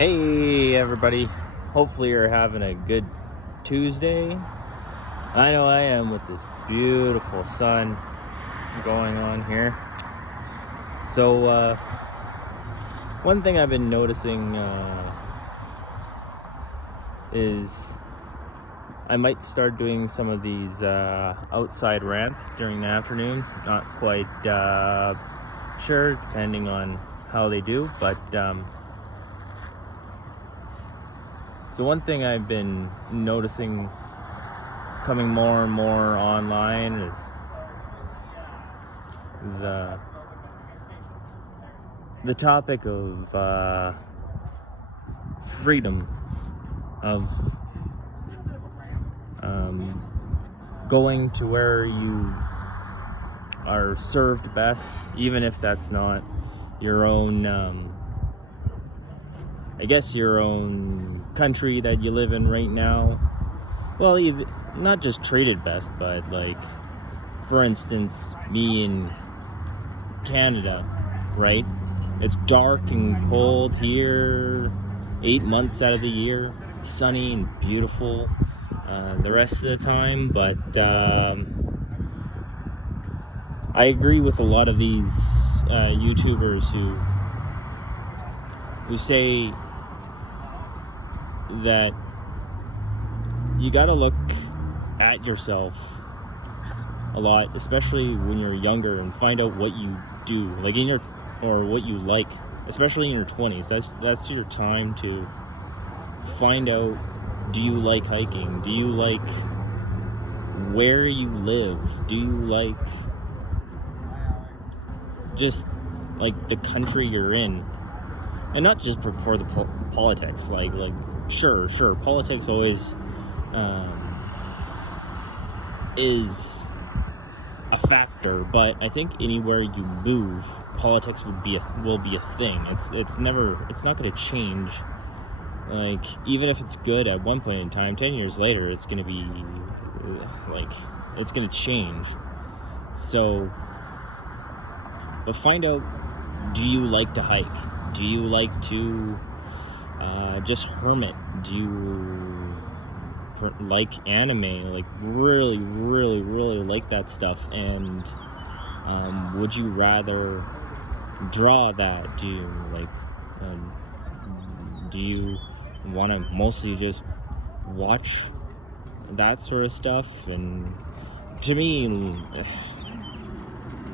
Hey everybody, hopefully you're having a good Tuesday. I know I am with this beautiful sun going on here. So one thing I've been noticing is I might start doing some of these outside rants during the afternoon. Not quite sure, depending on how they do, but so one thing I've been noticing coming more and more online is the topic of freedom, of going to where you are served best, even if that's not your own your own country that you live in right now. Well, not just treated best, but like, for instance, me in Canada, right? It's dark and cold here 8 months out of the year, sunny and beautiful the rest of the time, but I agree with a lot of these YouTubers who say that you gotta look at yourself a lot, especially when you're younger, and find out what you do, like or what you like, especially in your 20s. That's your time to find out, do you like hiking? Do you like where you live? Do you like just like the country you're in? And not just for the politics, like sure, politics always is a factor, but I think anywhere you move, politics will be a thing. It's not going to change. Like, even if it's good at one point in time, 10 years later, it's going to be like, it's going to change. So, but find out, do you like to hike? Do you like to just hermit? Do you like anime? Like, really like that stuff? And would you rather draw that? Do you want to mostly just watch that sort of stuff? And to me,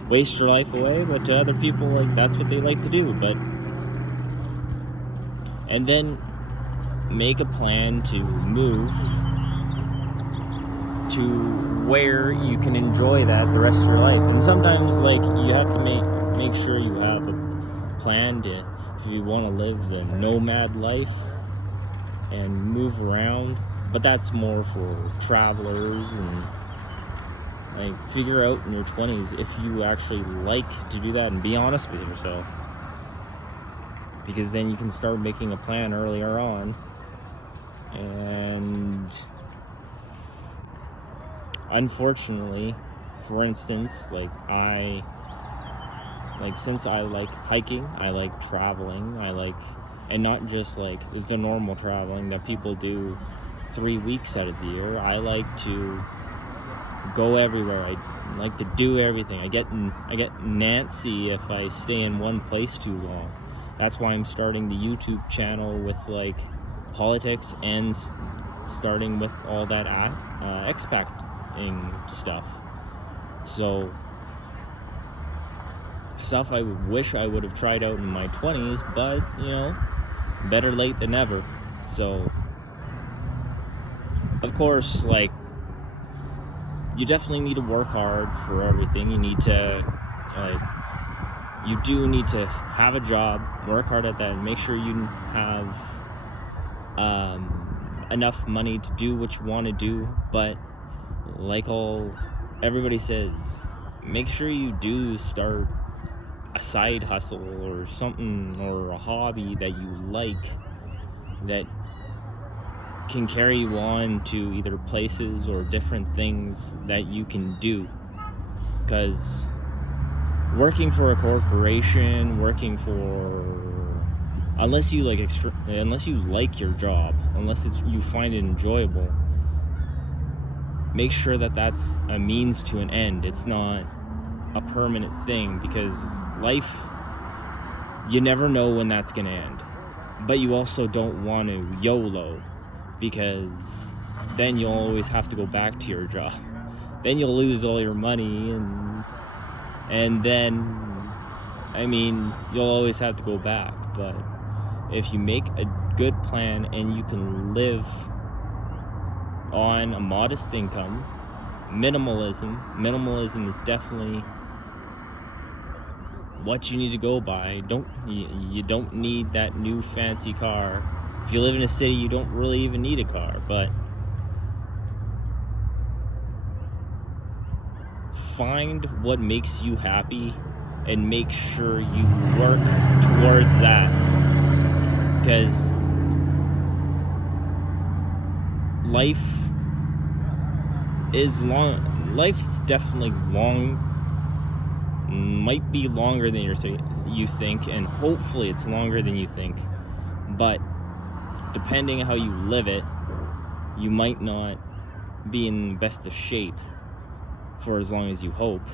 waste your life away, but to other people, like, that's what they like to do. But and then make a plan to move to where you can enjoy that the rest of your life. And sometimes, like, you have to make sure you have a plan to, if you want to live the nomad life and move around. But that's more for travelers, and like, figure out in your 20s if you actually like to do that, and be honest with yourself, because then you can start making a plan earlier on. And unfortunately, for instance, since I like hiking, I like traveling, and not just like the normal traveling that people do 3 weeks out of the year. I like to go everywhere. I like to do everything. I get Nancy if I stay in one place too long. That's why I'm starting the YouTube channel with like politics, and starting with all that expecting stuff. So stuff I wish I would have tried out in my 20s, but better late than never. So of course, like, you definitely need to work hard for everything. You need to you do need to have a job, work hard at that, and make sure you have enough money to do what you want to do. But like everybody says, make sure you do start a side hustle or something, or a hobby that you like, that can carry you on to either places or different things that you can do. Because working for a corporation, working for unless you like unless you like your job, unless you find it enjoyable, make sure that that's a means to an end. It's not a permanent thing, because life, you never know when that's going to end. But you also don't want to YOLO, because then you'll always have to go back to your job. Then you'll lose all your money, and then, I mean, you'll always have to go back. But if you make a good plan and you can live on a modest income, minimalism is definitely what you need to go by. You don't need that new fancy car. If you live in a city, you don't really even need a car, but find what makes you happy and make sure you work towards that, because life's definitely long, might be longer than you think, and hopefully it's longer than you think, but depending on how you live it, you might not be in the best of shape for as long as you hope,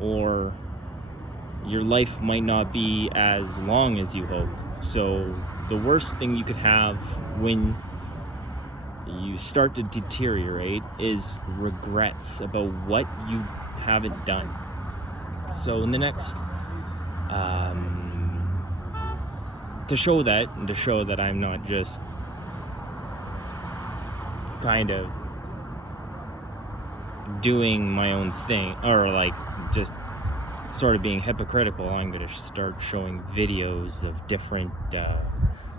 or your life might not be as long as you hope. So the worst thing you could have when you start to deteriorate is regrets about what you haven't done. So in the next to show that I'm not just kind of doing my own thing, or like just sort of being hypocritical, I'm going to start showing videos of different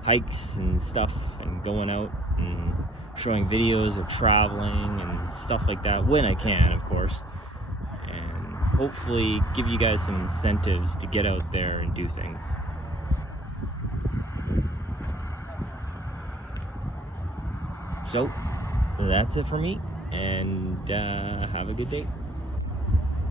hikes and stuff, and going out and showing videos of traveling and stuff like that when I can, of course, and hopefully give you guys some incentives to get out there and do things. So that's it for me, and have a good day.